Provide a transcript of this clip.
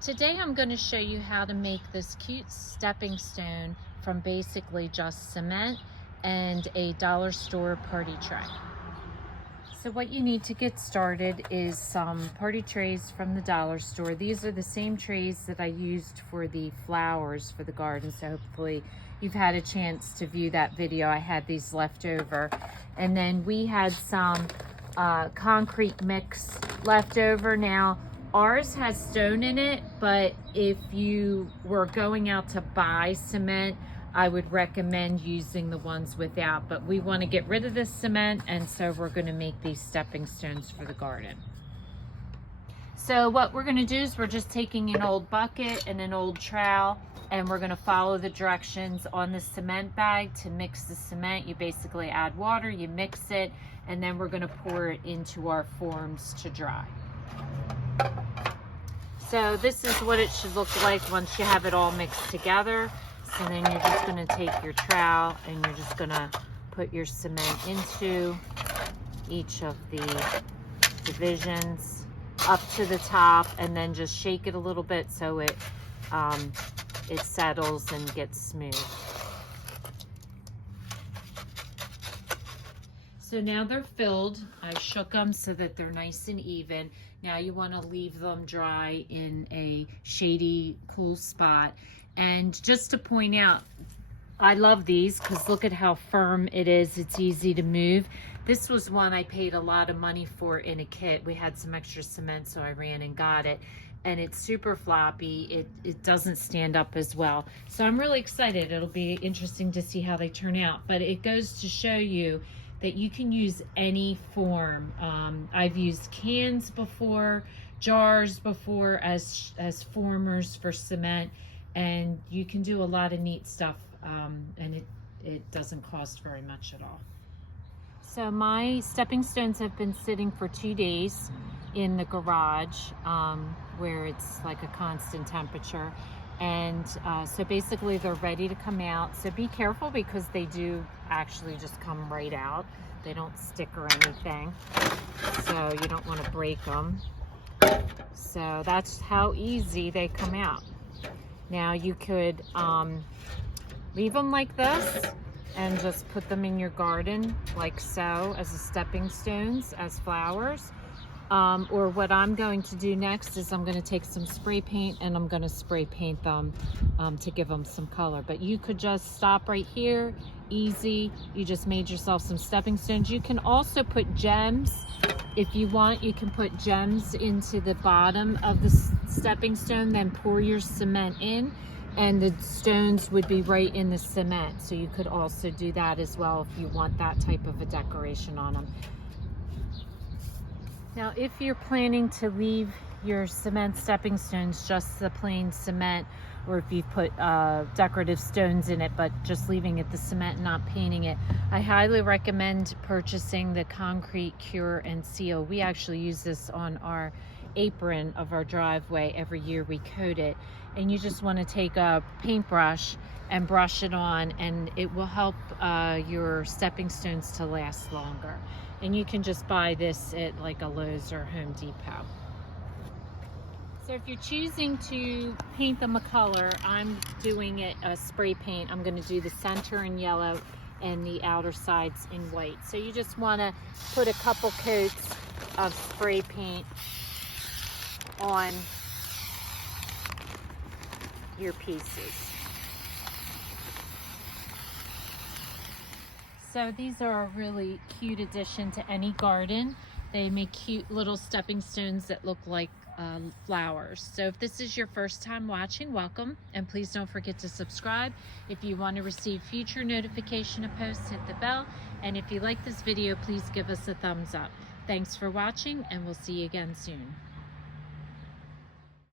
Today I'm going to show you how to make this cute stepping stone from basically just cement and a dollar store party tray. So what you need to get started is some party trays from the dollar store. These are the same trays that I used for the flowers for the garden, so hopefully you've had a chance to view that video. I had these left over. And then we had some concrete mix left over. Now, ours has stone in it, but if you were going out to buy cement, I would recommend using the ones without, but we want to get rid of this cement, and so we're going to make these stepping stones for the garden. So what we're going to do is we're just taking an old bucket and an old trowel, and we're going to follow the directions on the cement bag to mix the cement. You basically add water, you mix it, and then we're going to pour it into our forms to dry. So this is what it should look like once you have it all mixed together. So then you're just going to take your trowel and you're just going to put your cement into each of the divisions up to the top, and then just shake it a little bit so it settles and gets smooth. So now they're filled. I shook them so that they're nice and even. Now you want to leave them dry in a shady, cool spot. And just to point out, I love these because look at how firm it is. It's easy to move. This was one I paid a lot of money for in a kit. We had some extra cement, so I ran and got it. And it's super floppy. It doesn't stand up as well. So I'm really excited. It'll be interesting to see how they turn out. But it goes to show you that you can use any form. I've used cans before, jars before as formers for cement, and you can do a lot of neat stuff, and it doesn't cost very much at all. So my stepping stones have been sitting for 2 days in the garage, where it's like a constant temperature. And so basically they're ready to come out. So be careful because they do actually just come right out. They don't stick or anything. So you don't want to break them. So that's how easy they come out. Now you could leave them like this and just put them in your garden like so as stepping stones, as flowers. Or what I'm going to do next is I'm going to take some spray paint and I'm going to spray paint them to give them some color. But you could just stop right here, easy. You just made yourself some stepping stones. You can also put gems. If you want, you can put gems into the bottom of the stepping stone, then pour your cement in, and the stones would be right in the cement. So you could also do that as well if you want that type of a decoration on them. Now, if you're planning to leave your cement stepping stones just the plain cement, or if you put decorative stones in it, but just leaving it the cement and not painting it, I highly recommend purchasing the Concrete Cure and Seal. We actually use this on our apron of our driveway. Every year we coat it, and you just want to take a paintbrush and brush it on, and it will help your stepping stones to last longer. And you can just buy this at like a Lowe's or Home Depot. So if you're choosing to paint them a color, I'm doing it a spray paint. I'm going to do the center in yellow and the outer sides in white. So you just want to put a couple coats of spray paint on your pieces. So these are a really cute addition to any garden. They make cute little stepping stones that look like flowers. So if this is your first time watching, welcome, and please don't forget to subscribe. If you want to receive future notification of posts, hit the bell, and if you like this video, please give us a thumbs up. Thanks for watching, and we'll see you again soon.